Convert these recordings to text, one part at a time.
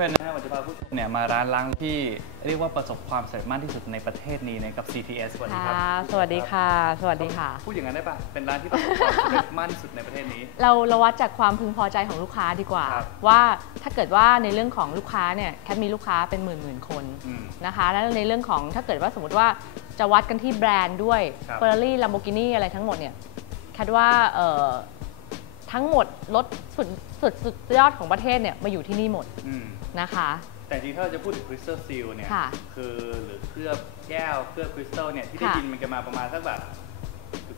วง Auto in Trend นะฮะวันจะพาผู้ชมเนี่ยมาร้านล้างที่เรียกว่าประสบความสำเร็จมากที่สุดในประเทศนี้นะครับ CTS สวัสดีครับค่ะสวัสดีค่ะ สวัสดีค่ะ พูดอย่างนั้นได้ปะเป็นร้านที่ประสบความสำเร็จมากที่สุดในประเทศนี้ เราเราวัดจากความพึงพอใจของลูกค้าดีกว่า ครับว่าถ้าเกิดว่าในเรื่องของลูกค้าเนี่ยแคทมีลูกค้าเป็นหมื่นหมื่นๆคนอืมนะคะ แล้วในเรื่องของถ้าเกิดว่าสมมติว่าจะวัดกันที่แบรนด์ด้วย ครับ Ferrari Lamborghini อะไรทั้งหมดเนี่ยแคทว่าเอ่อทั้งหมดรถสุดสุดสุดยอดของประเทศเนี่ยมาอยู่ที่นี่หมด อืม นะคะ แต่จริงๆถ้าเราจะพูดถึงคริสตัลซีลเนี่ยค่ะคือหรือเคลือบแก้วเคลือบคริสตัลเนี่ยที่ได้ค่ะ ยินมันกันมาประมาณสักแบบ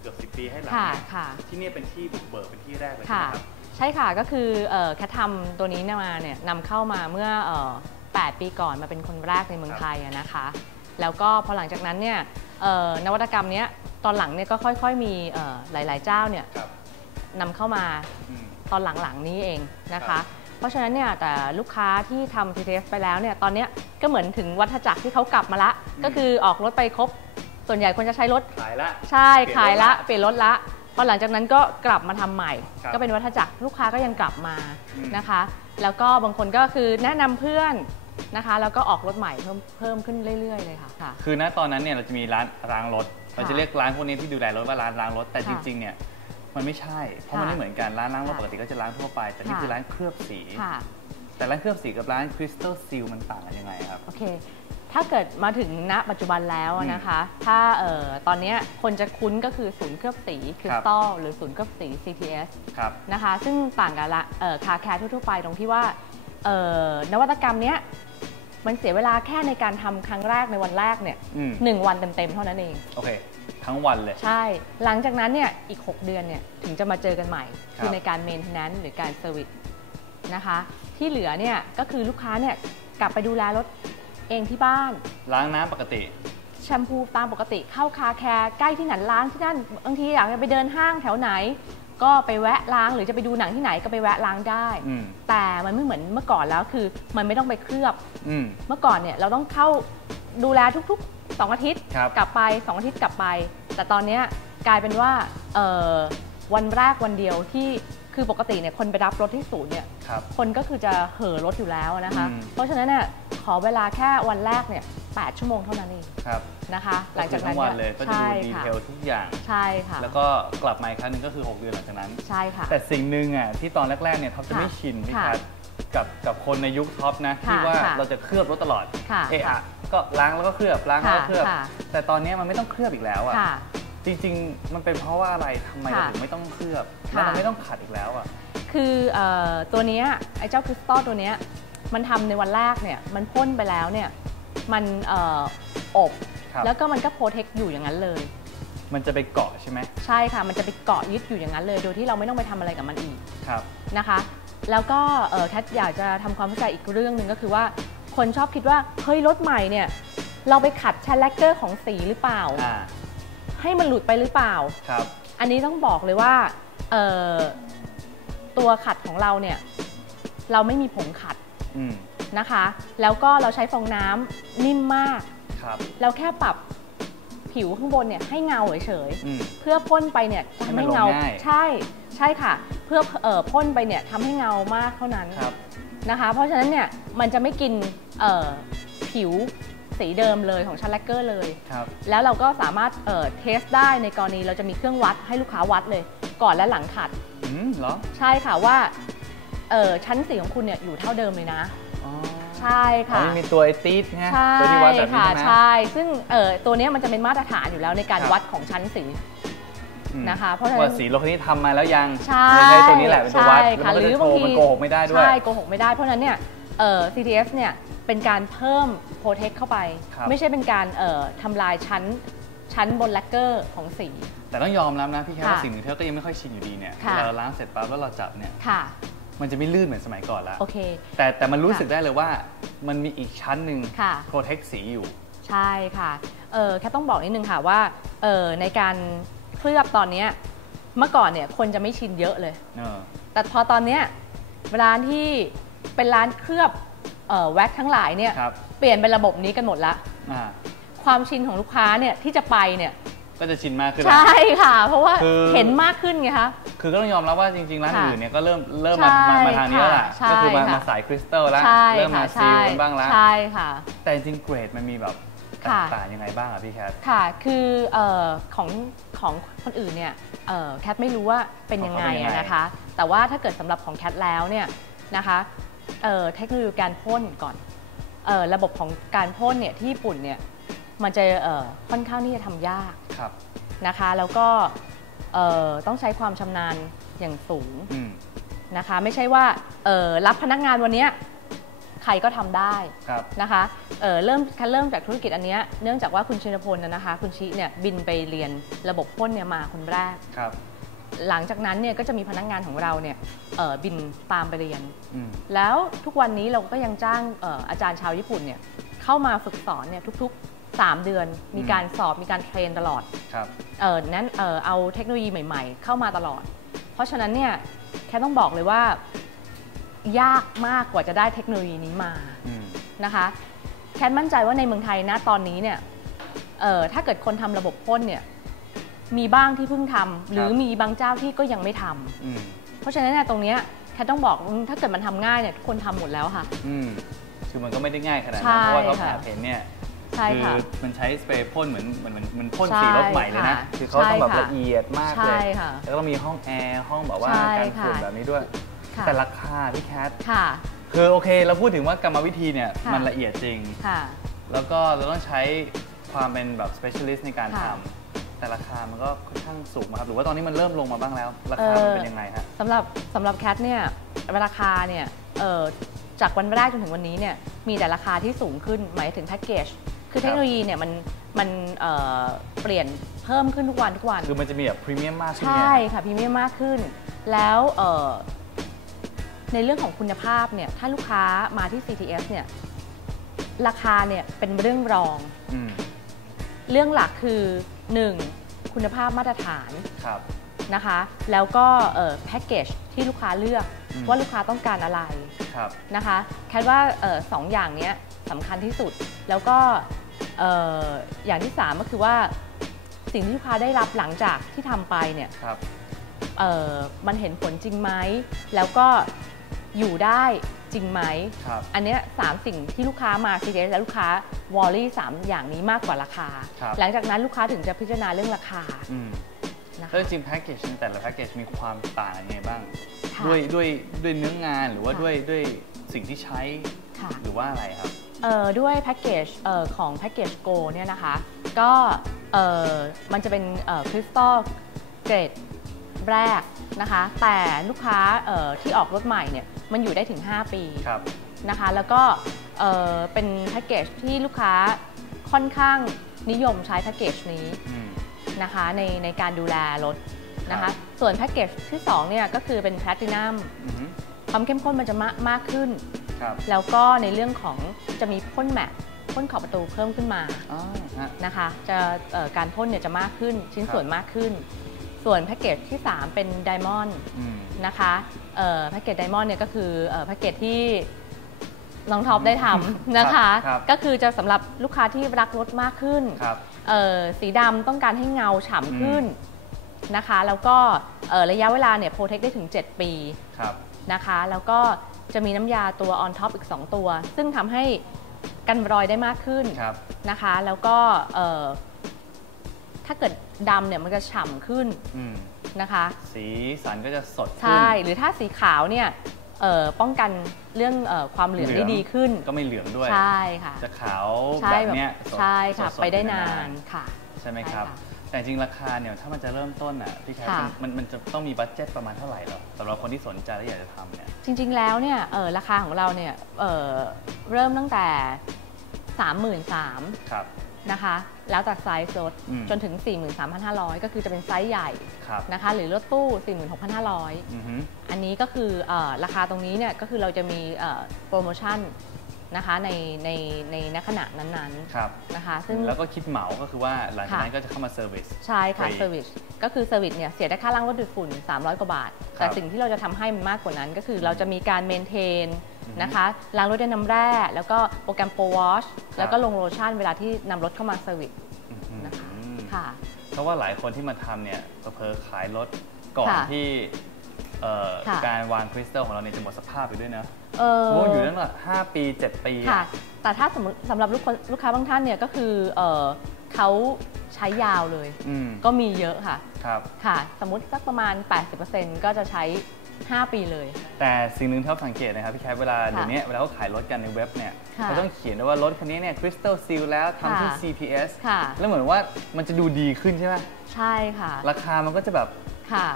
เกือบสิบปีให้หลังค่ะเนี่ยค่ะ ที่นี่เป็นที่บุกเบิกเป็นที่แรกเลยใช่ค่ะ ไหมครับ ใช่ค่ะก็คือเอ่อแคททำตัวนี้เนี่ยมาเนี่ยนำเข้ามาเมื่อเอ่อ8ปีก่อนมาเป็นคนแรกในเมืองไทยอะนะคะ แล้วก็พอหลังจากนั้นเนี่ยเอ่อนวัตกรรมเนี้ยตอนหลังเนี่ยก็ค่อยๆมีเอ่อหลายๆเจ้าเนี่ยครับนำเข้ามาอืม ตอนหลังๆนี้เองนะครัคะ บ เพราะฉะนั้นเนี่ยแต่ลูกค้าที่ทำ CTS ไปแล้วเนี่ยตอนเนี้ยก็เหมือนถึงวัฏจักรที่เขากลับมาละ ก็คือออกรถไปครบ ส่วนใหญ่คนจะใช้รถขายละใช่เปลี่ยนขายละรถละเปลี่ยนรถละพอหลังจากนั้นก็กลับมาทำใหม่ครับก็เป็นวัฏจักรลูกค้าก็ยังกลับมาอืมนะคะ แล้วก็บางคนก็คือแนะนำเพื่อนนะคะ แล้วก็ออกรถใหม่เพิ่มเพิ่มขึ้นเรื่อย ๆ เลยค่ะค่ะ คือณตอนนั้นเนี่ยเราจะมีร้านล้างรถ เราจะเรียกร้านพวกนี้ที่ดูแลรถว่าร้านล้างรถแต่จค่ะริงๆเนี่ย มันไม่ใช่ เพราะมันค่ะไม่เหมือนกันร้านล้างรถค่ะปกติก็จะล้างทั่วไป แต่นี่ค่ะคือร้านเคลือบสีค่ะแต่ร้านเคลือบสีกับร้านคริสตัลซีลมันต่างกันยังไงครับ โอเค ถ้าเกิดมาถึงณปัจจุบันแล้วนะคะ ถ้าเอ่อตอนเนี้ยคนจะคุ้นก็คือศูนย์เคลือบสีคริสตัลหรือศูนย์เคลือบสี CTS ครับนะคะ ซึ่งต่างกันละคาแคร์ทั่วๆไปตรงที่ว่าเอ่อนวัตกรรมเนี้ยมันเสียเวลาแค่ในการทำครั้งแรกในวันแรกเนี่ยอืมหนึ่งวันเต็มๆเท่านั้นเอง โอเค ทั้งวันเลย ใช่ หลังจากนั้นเนี่ยอีก 6 เดือนเนี่ยถึงจะมาเจอกันใหม่ครับคือในการ maintenance หรือการ service นะคะ ที่เหลือเนี่ยก็คือลูกค้าเนี่ยกลับไปดูแลรถเองที่บ้าน ล้างน้ำปกติแชมพูตามปกติเข้าคาแคร์ใกล้ที่ไหนล้างที่นั่นบางทีอยากจะไปเดินห้างแถวไหน ก็ไปแวะล้างหรือจะไปดูหนังที่ไหนก็ไปแวะล้างได้อืมแต่มันไม่เหมือนเมื่อก่อนแล้วคือมันไม่ต้องไปเคลือบอืมเมื่อก่อนเนี่ยเราต้องเข้าดูแลทุกๆ 2 อาทิตย์ครับ กลับไป 2 อาทิตย์กลับไป แต่ตอนเนี้ยกลายเป็นว่าเอ่อวันแรกวันเดียวที่คือปกติเนี่ยคนไปรับรถที่ศูนย์เนี่ยครับ คนก็คือจะเห่อรถอยู่แล้วนะคะ อืม เพราะฉะนั้นเนี่ยขอเวลาแค่วันแรกเนี่ย8ชั่วโมงเท่านั้นเองครับนะคะ หลังจากนั้นทั้งวันเลยก็จะใช่ดูดีค่ะเทลทุกอย่าง ใช่ค่ะแล้วก็กลับมาอีกครั้งหนึงก็คือ 6 เดือนหลังจากนั้น ใช่ค่ะ แต่สิ่งหนึ่งอะที่ตอนแรกๆเนี่ยท็อปจะค่ะไม่ชินพี่ค่ะ คัท กับกับคนในยุคท็อปนะค่ะที่ว่าค่ะเราจะเคลือบรถตลอดค่ะเอะอะก็ล้างแล้วก็เคลือบล้างแล้วก็เคลือบค่ะแต่ตอนนี้มันไม่ต้องเคลือบอีกแล้วอะค่ะจริงๆ มันเป็นเพราะว่าอะไรทำไมเราค่ะถึงไม่ต้องเคลือบค่ะแล้วมันไม่ต้องขัดอีกแล้วอะคือเออตัวเนี้ยไอ้เจ้าคริสตัลตัวเนี้ยมันทำในวันแรกเนี่ยมันพ่นไปแล้วเนี่ยมันเอ่ออบครับแล้วก็มันก็โปรเทคอยู่อย่างนั้นเลย มันจะไปเกาะใช่ไหมใช่ค่ะ มันจะไปเกาะยึดอยู่อย่างนั้นเลย โดยที่เราไม่ต้องไปทำอะไรกับมันอีกครับนะคะ แล้วก็เอ่อแคทอยากจะทำความเข้าใจอีกเรื่องหนึ่งก็คือว่า คนชอบคิดว่าเฮ้ยรถใหม่เนี่ยเราไปขัดแชนแลกเกอร์ของสีหรือเปล่าอ่า ให้มันหลุดไปหรือเปล่าครับ อันนี้ต้องบอกเลยว่าเอ่อตัวขัดของเราเนี่ยเราไม่มีผงขัดอืมนะคะ แล้วก็เราใช้ฟองน้ำนิ่มมากครับเราแค่ปรับผิวข้างบนเนี่ยให้เงาเฉยอืมๆเพื่อพ่นไปเนี่ยจะทำให้เงาให้มันลงง่ายใช่ ใช่ค่ะ เพื่อเอ่อพ่นไปเนี่ยทำให้เงามากเท่านั้นครับ นะคะ เพราะฉะนั้นเนี่ยมันจะไม่กินเอ่อผิวสีเดิมเลยของชันแลกเกอร์เลย ครับ แล้วเราก็สามารถเอ่อเทสได้ในกรณีเราจะมีเครื่องวัดให้ลูกค้าวัดเลย ก่อนและหลังขัด อืมเหรอใช่ค่ะว่าเอ่อชั้นสีของคุณเนี่ยอยู่เท่าเดิมเลยนะ อ๋อใช่อ๋อค่ะ นี่มีตัวไอตีดนะใช่ตัวที่วัดแบบนี้ค่ะใช่ไหม ใช่ ซึ่งเอ่อตัวเนี้ยมันจะเป็นมาตรฐานอยู่แล้วในการครับ วัดของชั้นสีอืม นะคะ เพราะฉะนั้นว่าสีรถคันนี้ทำมาแล้วยังใช่ไม่ใช่ตัวนี้แหละเป็นตัววัดใช่แล้วค่ะมันก็หรืจะอโชบางว์ที มันโกหกไม่ได้ด้วย ใช่โกหกไม่ได้ เพราะฉะนั้นเนี่ยเอ่อ CTS เนี่ยเป็นการเพิ่มโปรเทคเข้าไป ครับ ไม่ใช่เป็นการเอ่อทำลายชั้นชั้นบนแลกเกอร์ของสี แต่ต้องยอมรับนะพี่แค่ค่ะว่าสิ่งหนึ่งที่เราก็ยังไม่ค่อยชินอยู่ดีเนี่ยค่ะเวลาเราล้างเสร็จปั๊บแล้วเราจับเนี่ยค่ะ มันจะไม่ลื่นเหมือนสมัยก่อนละโอเค แต่แต่มันรู้ค่ะสึกได้เลยว่ามันมีอีกชั้นหนึ่งค่ะ โปรเทคสีอยู่ ใช่ค่ะ เออแค่ต้องบอกนิดนึงค่ะว่าเออในการ เคลือบตอนเนี้ยเมื่อก่อนเนี่ยคนจะไม่ชินเยอะเลย เออ แต่พอตอนเนี้ยร้านที่เป็นร้านเคลือบเอ่อแว็กทั้งหลายเนี่ยครับ เปลี่ยนเป็นระบบนี้กันหมดละ อ่า ความชินของลูกค้าเนี่ยที่จะไปเนี่ยก็จะชินมากขึ้นแล้ว ใช่ค่ะ เพราะว่าคือ เห็นมากขึ้นไงคะ คือก็ต้องยอมรับว่าจริงๆ ร้านค่ะอื่นเนี่ยก็เริ่มเริ่มมาใช่มามาทางนี้แล้วล่ะ ค่ะก็คือมาใช่ค่ะ มาสายคริสตัลแล้ว ใช่เริ่มค่ะมาซีใช่ลกันบ้างแล้ว ใช่ค่ะ แต่จริงๆเกรดมันมีแบบแตกค่ะต่างยังไงบ้างอะพี่แคทค่ะ คือเออของของคนอื่นเนี่ยเอ่อแคทไม่รู้ว่าเป็นยังไงของเขาเป็นยังไงอะนะคะ แต่ว่าถ้าเกิดสำหรับของแคทแล้วเนี่ยนะคะเอ่อเทคโนโลยีการพ่นก่อนเอ่อระบบของการพ่นเนี่ยที่ญี่ปุ่นเนี่ยมันจะเอ่อค่อนข้างที่จะทำยากครับนะคะ แล้วก็เอ่อต้องใช้ความชำนาญอย่างสูงอืมนะคะ ไม่ใช่ว่าเอ่อรับพนักงานวันเนี้ยใค รก็ทำได้ครับนะคะเอ่อเริ่มคันเริ่มจากธุรกิจอันเนี้ยเนื่องจากว่าคุณชินพลนะนะคะ คุณชิเนี่ยบินไปเรียนระบบพ่นเนี่ยมาคนแรกครับหลังจากนั้นเนี่ยก็จะมีพนักงานของเราเนี่ยเอ่อบินตามไปเรียนอืมแล้วทุกวันนี้เราก็ยังจ้างเอ่ออาจารย์ชาวญี่ปุ่นเนี่ยเข้ามาฝึกสอนเนี่ยทุกๆ 3 เดือน มีการสอบมีการเทรนตลอดครับเออนั้นเออเอาเทคโนโลยีใหม่ๆ เข้ามาตลอด เพราะฉะนั้นเนี่ยแค่ต้องบอกเลยว่า ยากมากกว่าจะได้เทคโนโลยีนี้มาอืมนะคะแคทมั่นใจว่าในเมืองไทยนะตอนนี้เนี่ยเอ่อถ้าเกิดคนทำระบบพ่นเนี่ยมีบ้างที่เพิ่งทำหรือมีบางเจ้าที่ก็ยังไม่ทำอืมเพราะฉะนั้นเนี่ยตรงเนี้ยแคทต้องบอกอืมถ้าเกิดมันทำง่ายเนี่ยทุกคนทำหมดแล้วค่ะอืมคือมันก็ไม่ได้ง่ายขนาดใช่นั้นเพราะว่าเขาค่ะแอบเห็นเนี่ยใช่คืค่ะมันใช้สเปรย์พ่นเหมือนเหมือนเหมือนเหมันพ่นใช่สีรถใหม่เลยนะค่ะคือเขาต้องแบบใช่ค่ะละเอียดมากเลใช่ยค่ะแล้วก็มีห้องแอร์ห้องแบบว่าใช่การฝุ่นค่ะแบบนี้ด้วยค่ะ แต่ราคาพี่แคทค่ะ คือโอเคเราพูดถึงว่ากรรมวิธีเนี่ยค่ะมันละเอียดจริง ค่ะ แล้วก็เราต้องใช้ความเป็นแบบ specialist ในการทค่ะำแต่ราคามันก็ค่อนข้างสูงมากครับหรือว่าตอนนี้มันเริ่มลงมาบ้างแล้ว ราคามันเป็นยังไงฮะ สำหรับสำหรับแคทเนี่ยราคาเนี่ยเอ่อจากวันแรกจนถึงวันนี้เนี่ยมีแต่ราคาที่สูงขึ้นหมายถึงแพ็กเกจคือเทคโนโลยีเนี่ยมันมันเอ่อเปลี่ยนเพิ่มขึ้นทุกวันทุกวัน คือมันจะมีแบบพรีเมียมมากขึ้นใช่เนี่ยค่ะพรีเมียมมากขึ้น แล้วเอ่อ ในเรื่องของคุณภาพเนี่ยถ้าลูกค้ามาที่ CTS เนี่ยราคาเนี่ยเป็นเรื่องรองอืมเรื่องหลักคือ 1. คุณภาพมาตรฐานครับนะคะ แล้วก็แพ็กเกจที่ลูกค้าเลือกอืมว่าลูกค้าต้องการอะไรครับนะคะแคทว่าเอ่อสองอย่างเนี้ยสำคัญที่สุด แล้วก็เอ่ออย่างที่ 3 ก็คือว่าสิ่งที่ลูกค้าได้รับหลังจากที่ทำไปเนี่ยครับเอ่อมันเห็นผลจริงไหม แล้วก็ อยู่ได้จริงไหม ครับอันเนี้ยสามสิ่งที่ลูกค้ามา CTS และลูกค้าวอลลี่สามอย่างนี้มากกว่าราคา ครับ หลังจากนั้นลูกค้าถึงจะพิจารณาเรื่องราคาอืมนะคะแล้วจริงๆแพ็กเกจแต่ละแพ็กเกจมีความต่างยังไงบ้าง ค่ะด้วยด้วยด้วยเนื้องานหรือว่าค่ะ ด้วยด้วยสิ่งที่ใช้ค่ะ หรือว่าอะไรครับ เอ่อด้วยแพ็กเกจเอ่อของแพ็กเกจ Go เนี่ยนะคะ ก็เอ่อมันจะเป็นคริสตัลเกรดแรกนะคะ แต่ลูกค้าเอ่อที่ออกรถใหม่เนี่ย มันอยู่ได้ถึง 5 ปีครับนะคะ แล้วก็เอ่อเป็นแพ็กเกจที่ลูกค้าค่อนข้างนิยมใช้แพ็กเกจนี้อืม นะคะในในการดูแลรถนะครัคะบ ส่วนแพ็กเกจที่2เนี่ยก็คือเป็นแพลตินัมอือฮึความเข้มข้นมันจะมากมากขึ้น ครับแล้วก็ในเรื่องของจะมีพ่นแมทพ่นขอบประตูเพิ่มขึ้นมา อ๋อฮะ นะคะจะเอ่อการพ่นเนี่ยจะมากขึ้นชิ้นครับส่วนมากขึ้น ส่วนแพ็กเกจที่ 3 เป็นไดมอนด์อืมนะคะเอ่อแพ็กเกจไดมอนด์เนี่ยก็คือเอ่อแพ็กเกจที่น้องท็อปได้ทำนะคะครับก็คือจะสำหรับลูกค้าที่รักรถมากขึ้นครับเอ่อสีดำต้องการให้เงาฉ่ำขึ้นนะคะ แล้วก็เอ่อระยะเวลาเนี่ยโปรเทคได้ถึง 7 ปีครับนะคะ แล้วก็จะมีน้ำยาตัว on top อีก 2 ตัว ซึ่งทำให้กันรอยได้มากขึ้นครับนะคะ แล้วก็เอ่อ ถ้าเกิดดำเนี่ยมันจะฉ่ำขึ้นอืมนะคะ สีสันก็จะสดขึ้น ใช่ หรือถ้าสีขาวเนี่ยเอ่อป้องกันเรื่องเออความเหลืองเหลืได้อง ดีขึ้น ก็ไม่เหลืองด้วย ใช่ค่ะ จะขาวใช่แบบเนี้ยสดใช่ค่ะสดๆไปได้อยู่นานค่ะ ใช่ไหมใช่ครับค่ะแต่จริงราคาเนี่ยถ้ามันจะเริ่มต้นอะพี่แคทค่ะ มันมันจะต้องมีบัตเจ็ตประมาณเท่าไหร่หรอสำหรับคนที่สนใจและอยากจะทำเนี่ย จริงๆ แล้วเนี่ยเอ่อราคาของเราเนี่ยเอ่อเริ่มตั้งแต่ 33,000 ครับ นะคะ แล้วแต่ไซส์รถอืมจนถึง 43,500 ก็คือจะเป็นไซส์ใหญ่ครับ นะคะ หรือรถตู้ 46,500 อือฮึ อันนี้ก็คือเออราคาตรงนี้เนี่ยก็คือเราจะมีเอ่อโปรโมชั่นนะคะในในในณขณะนั้นครับ ๆนะคะ ซึ่ง แล้วก็คิดเหมาก็คือว่าหลังจากนั้นค่ะ ก็จะเข้ามาเซอร์วิส ใช่ค่ะฟรีเซอร์วิสก็คือเซอร์วิสเนี่ยเสียได้ค่าล้างรถดูดฝุ่น 300 กว่าบาทครับแต่สิ่งที่เราจะทำให้มันมากกว่านั้น ก็คือเราจะมีการเมนเทนอือฮึ นะคะล้างรถด้วยน้ำแร่แล้วก็โปรแกรมโปรวอชครับแล้วก็ลงโลชั่นเวลาที่นำรถเข้ามาเซอร์วิสอื้อหือนะคะค่ะราะว่าหลายคนที่มาทำเนี่ยเผลอๆขายรถก่อนค่ะที่เอ่อค่ะการวางคริสตัลของเราเนี่ยจะหมดสภาพไปด้วยนะเออเพราะว่าอยู่ตั้งแต่ห้าปีเจ็ดปีค่ะอะแต่ถ้าสมมติสำหรับลูกคนลูกค้าบางท่านเนี่ยก็คือ เออเขาใช้ยาวเลย อืมก็มีเยอะค่ะ ครับ ค่ะ สมมุติสักประมาณ 80%ก็จะใช้ 5 ปีเลย แต่สิ่งหนึ่งที่เราสังเกตนะครับพี่แคปเวลาเดี๋ยวนี้เวลาเขาขายรถกันในเว็บเนี่ยค่ะเขาต้องเขียนด้วยว่ารถคันนี้เนี่ยคริสตัลซีลแล้วทำที่ ค่ะ CPS ค่ะ แล้วเหมือนว่ามันจะดูดีขึ้นใช่ไหมใช่ค่ะ ราคามันก็จะแบบค่ะ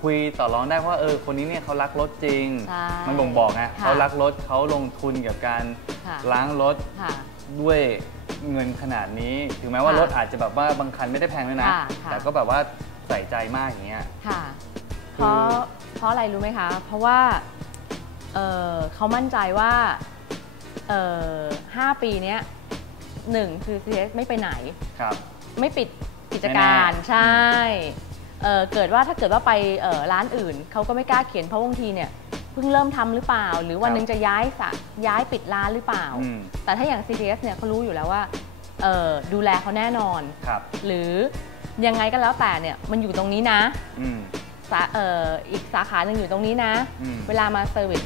คุยต่อรองได้ว่าเออคนนี้เนี่ยเขารักรถจริง ใช่มันบ่งบอกไงค่ะเขารักรถเขาลงทุนกับการค่ะ ล้างรถค่ะ ด้วย เงินขนาดนี้ ถึงแม้ว่าค่ะรถอาจจะแบบว่าบางคันไม่ได้แพงด้วยนะ ค่ะค่ะแต่แต่ก็แบบว่าใส่ใจมากอย่างเงี้ย ค่ะ เพคือราะเพราะอะไรรู้ไหมคะ เพราะว่าเอ่อเขามั่นใจว่าเอ่อห้าปีเนี้ยหนึ่งคือ CS ไม่ไปไหน ครับ ไม่ปิดกิจการแน่ๆ ใช่เอ่อเกิดว่าถ้าเกิดว่าไปเอ่อร้านอื่น เขาก็ไม่กล้าเขียนเพราะบางทีเนี่ย เพิ่งเริ่มทำหรือเปล่า หรือวันหนึงจะย้ายสาย้ายปิดร้านหรือเปล่าอืมแต่ถ้าอย่าง CTS เนี่ยเขารู้อยู่แล้วว่าเอ่อดูแลเขาแน่นอนครับหรือยังไงก็แล้วแต่เนี่ยมันอยู่ตรงนี้นะอืมสาเอ่ออีกสาขาหนึ่งอยู่ตรงนี้นะอืมเวลามาเซอร์วิส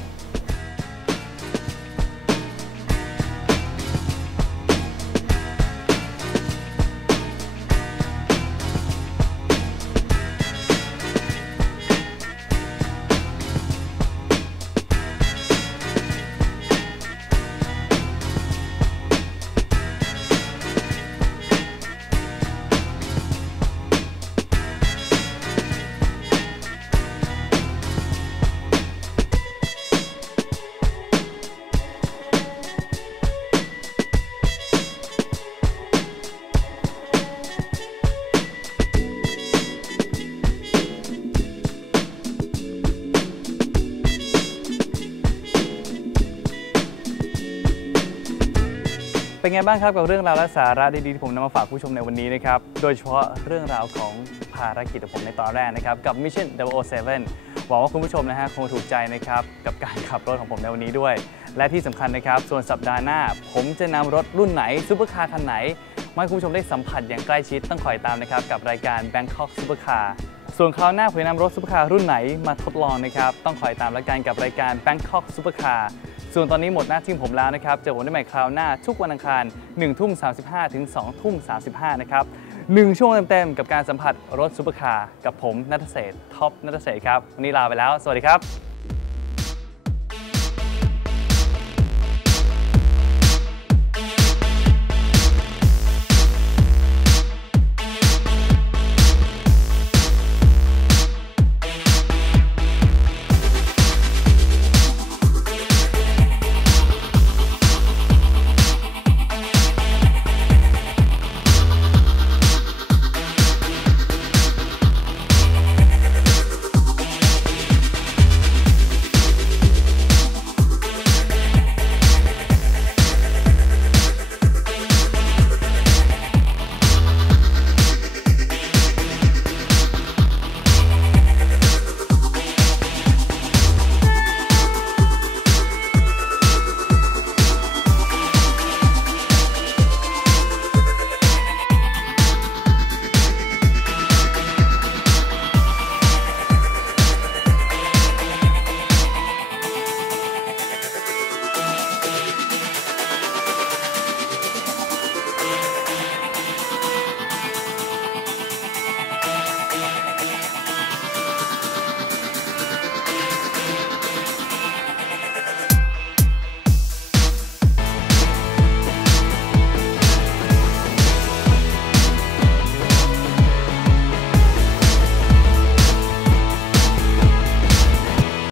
เป็นไงบ้างครับกับเรื่องราวและสาระดีๆที่ผมนำมาฝากผู้ชมในวันนี้นะครับ โดยเฉพาะเรื่องราวของภารกิจของผมในตอนแรกนะครับ กับ Mission 007 หวังว่าคุณผู้ชมนะฮะคงถูกใจนะครับ กับการขับรถของผมในวันนี้ด้วย และที่สำคัญนะครับ ส่วนสัปดาห์หน้า ผมจะนำรถรุ่นไหนซูเปอร์คาร์คันไหนมาให้คุณผู้ชมได้สัมผัสอย่างใกล้ชิดต้องคอยตามนะครับกับรายการ Bangkok Supercar ส่วนคราวหน้าผมจะนำรถซูเปอร์คาร์รุ่นไหนมาทดลองนะครับ ต้องคอยตามรายการกับรายการ Bangkok Supercar ส่วนตอนนี้หมดหน้าที่ผมแล้วนะครับเจอผมได้ใหม่คราวหน้าทุกวันอังคาร1ทุ่ม35ถึง2ทุ่ม35นะครับ1ช่วงเต็มๆกับการสัมผัสรถซูเปอร์คาร์กับผมนัทเศษฐ์ท็อปนัทเศษฐ์ครับวันนี้ลาไปแล้ว สวัสดีครับ